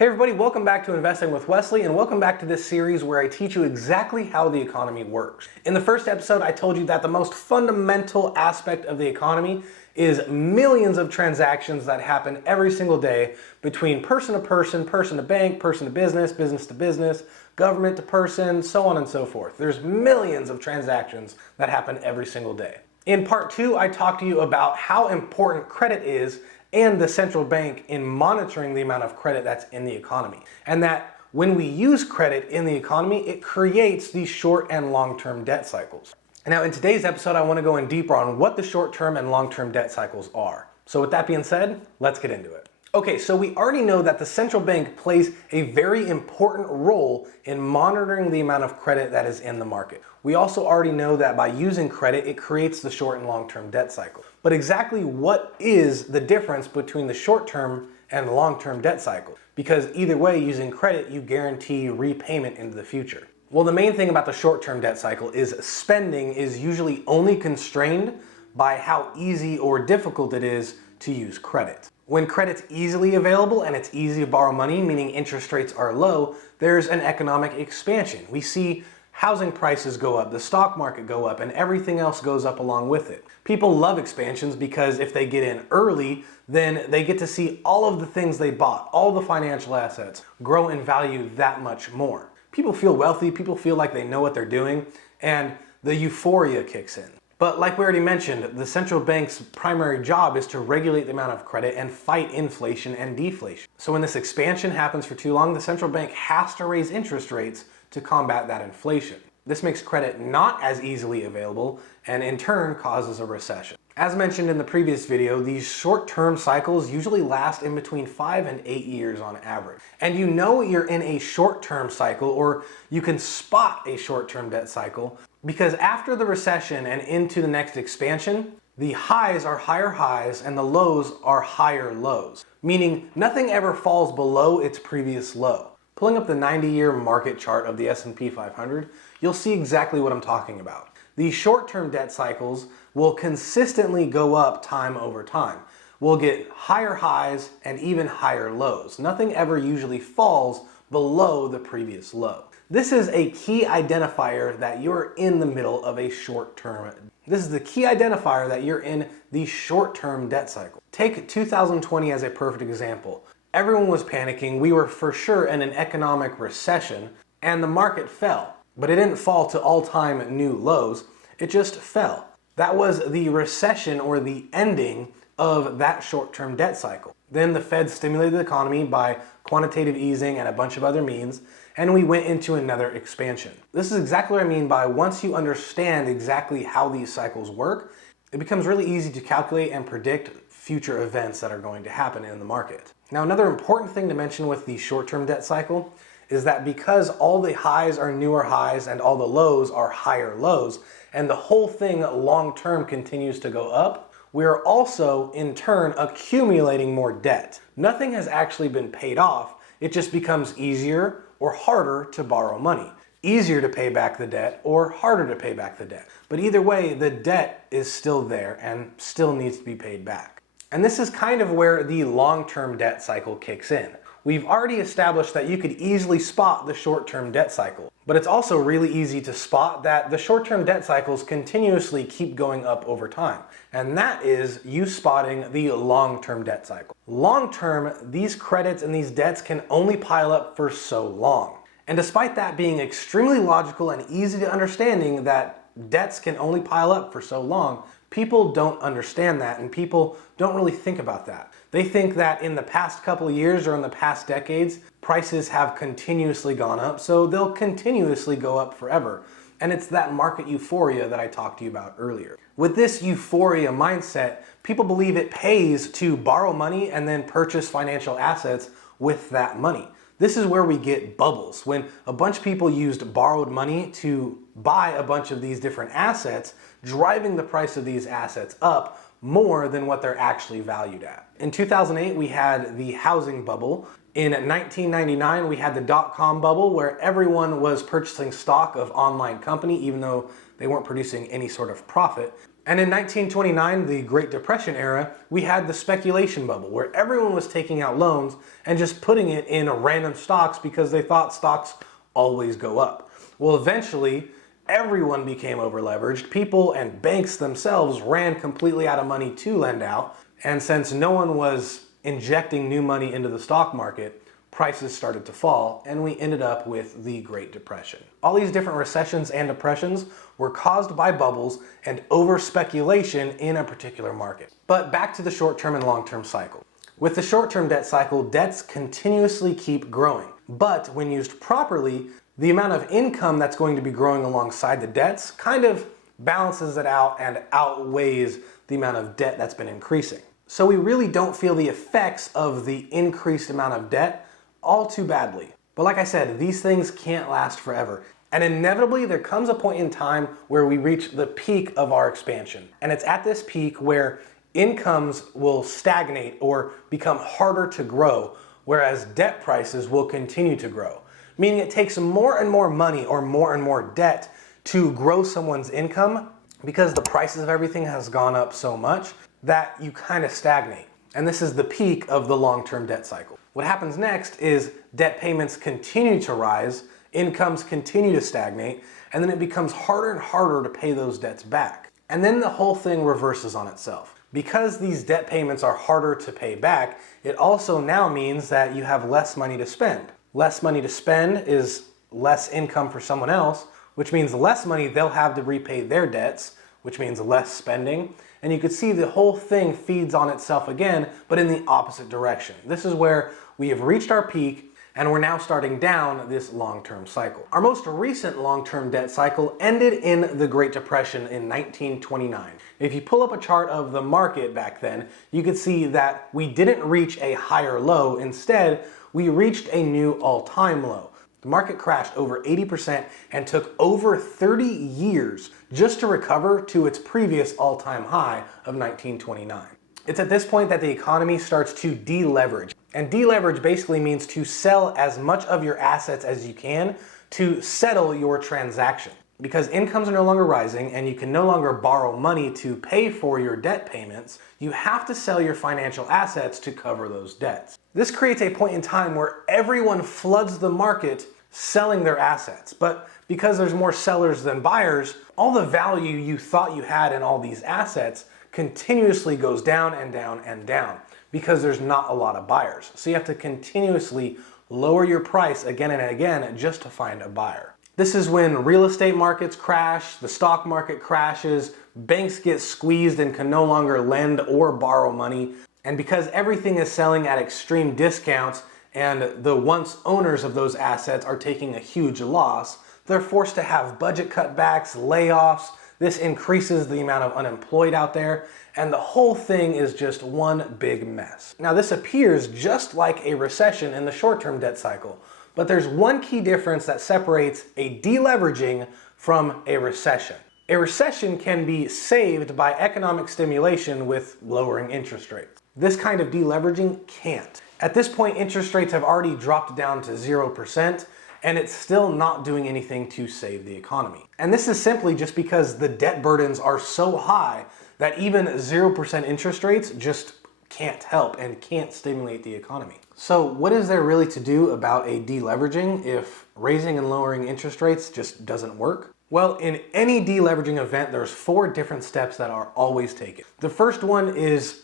Hey everybody, welcome back to Investing with Wesley, and welcome back to this series where I teach you exactly how the economy works. In the first episode, I told you that the most fundamental aspect of the economy is millions of transactions that happen every single day between person to person to bank, person to business to business, government to person, so on and so forth. There's millions of transactions that happen every single day. In part 2, I talked to you about how important credit is and the central bank in monitoring the amount of credit that's in the economy. And that when we use credit in the economy, it creates these short and long-term debt cycles. Now in today's episode, I want to go in deeper on what the short-term and long-term debt cycles are. So with that being said, let's get into it. Okay, so we already know that the central bank plays a very important role in monitoring the amount of credit that is in the market. We also already know that by using credit, it creates the short and long-term debt cycle. But exactly what is the difference between the short-term and long-term debt cycle? Because either way, using credit, you guarantee repayment into the future. Well, the main thing about the short-term debt cycle is spending is usually only constrained by how easy or difficult it is to use credit. When credit's easily available and it's easy to borrow money, meaning interest rates are low, there's an economic expansion. We see housing prices go up, the stock market go up, and everything else goes up along with it. People love expansions because if they get in early, then they get to see all of the things they bought, all the financial assets, grow in value that much more. People feel wealthy, people feel like they know what they're doing, and the euphoria kicks in. But like we already mentioned, the central bank's primary job is to regulate the amount of credit and fight inflation and deflation. So when this expansion happens for too long, the central bank has to raise interest rates to combat that inflation. This makes credit not as easily available and in turn causes a recession. As mentioned in the previous video, these short-term cycles usually last in between 5 and 8 years on average. And you know you're in a short-term cycle, or you can spot a short-term debt cycle, because after the recession and into the next expansion, the highs are higher highs and the lows are higher lows, meaning nothing ever falls below its previous low. Pulling up the 90-year market chart of the S&P 500, you'll see exactly what I'm talking about. These short-term debt cycles will consistently go up time over time. We'll get higher highs and even higher lows. Nothing ever usually falls below the previous low. This is a key identifier that you're in the middle of a short-term. This is the key identifier that you're in the short-term debt cycle. Take 2020 as a perfect example. Everyone was panicking. We were for sure in an economic recession and the market fell. But it didn't fall to all-time new lows. It just fell. That was the recession or the ending of that short-term debt cycle. Then the Fed stimulated the economy by quantitative easing and a bunch of other means, and we went into another expansion. This is exactly what I mean by once you understand exactly how these cycles work, it becomes really easy to calculate and predict future events that are going to happen in the market. Now, another important thing to mention with the short-term debt cycle is that because all the highs are newer highs and all the lows are higher lows, and the whole thing long-term continues to go up, we are also, in turn, accumulating more debt. Nothing has actually been paid off. It just becomes easier or harder to borrow money. Easier to pay back the debt or harder to pay back the debt. But either way, the debt is still there and still needs to be paid back. And this is kind of where the long-term debt cycle kicks in. We've already established that you could easily spot the short-term debt cycle, but it's also really easy to spot that the short-term debt cycles continuously keep going up over time. And that is you spotting the long-term debt cycle. Long-term, these credits and these debts can only pile up for so long. And despite that being extremely logical and easy to understanding that debts can only pile up for so long, people don't understand that and people don't really think about that. They think that in the past couple of years or in the past decades, prices have continuously gone up, so they'll continuously go up forever. And it's that market euphoria that I talked to you about earlier. With this euphoria mindset, people believe it pays to borrow money and then purchase financial assets with that money. This is where we get bubbles. When a bunch of people used borrowed money to buy a bunch of these different assets, driving the price of these assets up more than what they're actually valued at. In 2008, we had the housing bubble. In 1999, we had the dot-com bubble where everyone was purchasing stock of online company, even though they weren't producing any sort of profit. And in 1929, the Great Depression era, we had the speculation bubble where everyone was taking out loans and just putting it in random stocks because they thought stocks always go up. Well, eventually, everyone became over-leveraged. People and banks themselves ran completely out of money to lend out. And since no one was injecting new money into the stock market, prices started to fall, and we ended up with the Great Depression. All these different recessions and depressions were caused by bubbles and over-speculation in a particular market. But back to the short-term and long-term cycle. With the short-term debt cycle, debts continuously keep growing. But when used properly, the amount of income that's going to be growing alongside the debts kind of balances it out and outweighs the amount of debt that's been increasing. So we really don't feel the effects of the increased amount of debt all too badly. But like I said, these things can't last forever. And inevitably, there comes a point in time where we reach the peak of our expansion. And it's at this peak where incomes will stagnate or become harder to grow, whereas debt prices will continue to grow. Meaning it takes more and more money or more and more debt to grow someone's income because the prices of everything has gone up so much that you kind of stagnate. And this is the peak of the long-term debt cycle. What happens next is debt payments continue to rise, incomes continue to stagnate, and then it becomes harder and harder to pay those debts back. And then the whole thing reverses on itself. Because these debt payments are harder to pay back, it also now means that you have less money to spend. Less money to spend is less income for someone else, which means less money they'll have to repay their debts, which means less spending. And you can see the whole thing feeds on itself again, but in the opposite direction. This is where we have reached our peak and we're now starting down this long-term cycle. Our most recent long-term debt cycle ended in the Great Depression in 1929. If you pull up a chart of the market back then, you could see that we didn't reach a higher low. Instead, we reached a new all-time low. The market crashed over 80% and took over 30 years just to recover to its previous all-time high of 1929. It's at this point that the economy starts to deleverage. And deleverage basically means to sell as much of your assets as you can to settle your transaction. Because incomes are no longer rising and you can no longer borrow money to pay for your debt payments, you have to sell your financial assets to cover those debts. This creates a point in time where everyone floods the market selling their assets. But because there's more sellers than buyers, all the value you thought you had in all these assets continuously goes down and down and down because there's not a lot of buyers. So you have to continuously lower your price again and again just to find a buyer. This is when real estate markets crash, the stock market crashes, banks get squeezed and can no longer lend or borrow money. And because everything is selling at extreme discounts and the once owners of those assets are taking a huge loss, they're forced to have budget cutbacks, layoffs. This increases the amount of unemployed out there, and the whole thing is just one big mess. Now, this appears just like a recession in the short-term debt cycle, but there's one key difference that separates a deleveraging from a recession. A recession can be saved by economic stimulation with lowering interest rates. This kind of deleveraging can't. At this point, interest rates have already dropped down to 0%, and it's still not doing anything to save the economy. And this is simply just because the debt burdens are so high that even 0% interest rates just can't help and can't stimulate the economy. So what is there really to do about a deleveraging if raising and lowering interest rates just doesn't work? Well, in any deleveraging event, there's 4 different steps that are always taken. The first one is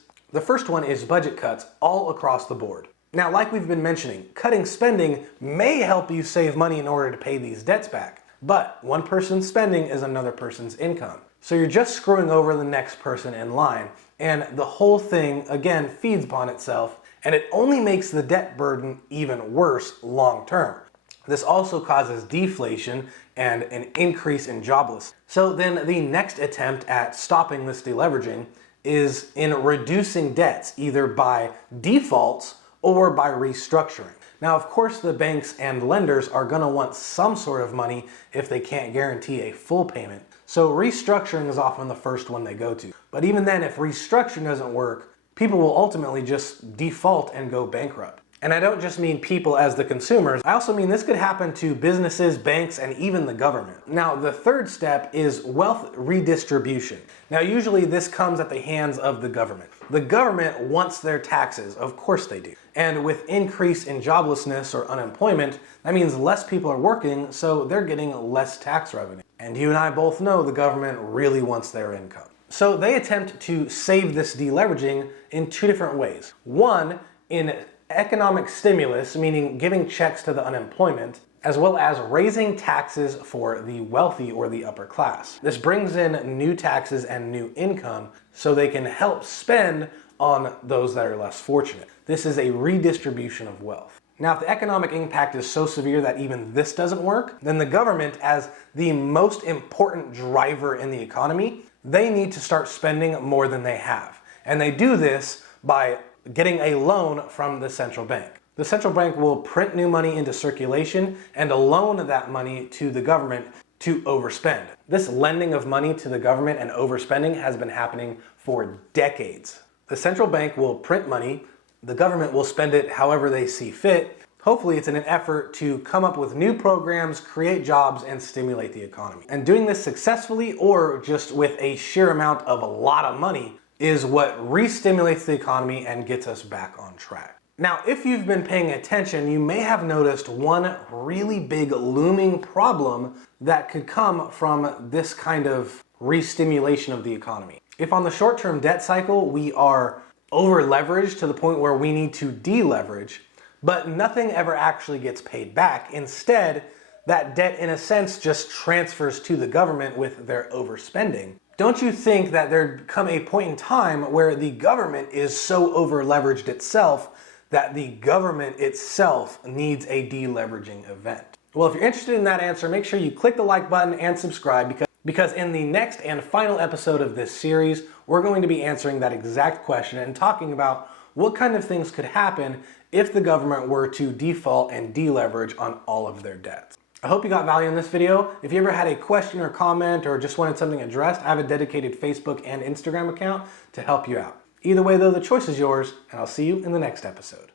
budget cuts all across the board. Now, like we've been mentioning, cutting spending may help you save money in order to pay these debts back, but one person's spending is another person's income. So you're just screwing over the next person in line, and the whole thing, again, feeds upon itself, and it only makes the debt burden even worse long term. This also causes deflation and an increase in joblessness. So then the next attempt at stopping this deleveraging is in reducing debts, either by defaults or by restructuring. Now, of course, the banks and lenders are going to want some sort of money if they can't guarantee a full payment. So restructuring is often the first one they go to. But even then, if restructuring doesn't work, people will ultimately just default and go bankrupt. And I don't just mean people as the consumers, I also mean this could happen to businesses, banks, and even the government. Now, the third step is wealth redistribution. Now, usually this comes at the hands of the government. The government wants their taxes, of course they do. And with increase in joblessness or unemployment, that means less people are working, so they're getting less tax revenue. And you and I both know the government really wants their income. So they attempt to save this deleveraging in two different ways. One, in economic stimulus, meaning giving checks to the unemployment, as well as raising taxes for the wealthy or the upper class. This brings in new taxes and new income so they can help spend on those that are less fortunate. This is a redistribution of wealth. Now, if the economic impact is so severe that even this doesn't work, then the government, as the most important driver in the economy, they need to start spending more than they have. And they do this by getting a loan from the central bank. The central bank will print new money into circulation and loan that money to the government to overspend. This lending of money to the government and overspending has been happening for decades. The central bank will print money, the government will spend it however they see fit. Hopefully it's in an effort to come up with new programs, create jobs, and stimulate the economy. And doing this successfully or just with a sheer amount of a lot of money is what re-stimulates the economy and gets us back on track. Now, if you've been paying attention, you may have noticed one really big looming problem that could come from this kind of re-stimulation of the economy. If on the short-term debt cycle, we are over-leveraged to the point where we need to deleverage, but nothing ever actually gets paid back. Instead, that debt, in a sense, just transfers to the government with their overspending. Don't you think that there'd come a point in time where the government is so over-leveraged itself that the government itself needs a deleveraging event? Well, if you're interested in that answer, make sure you click the like button and subscribe because in the next and final episode of this series, we're going to be answering that exact question and talking about what kind of things could happen if the government were to default and deleverage on all of their debts. I hope you got value in this video. If you ever had a question or comment or just wanted something addressed, I have a dedicated Facebook and Instagram account to help you out. Either way though, the choice is yours, and I'll see you in the next episode.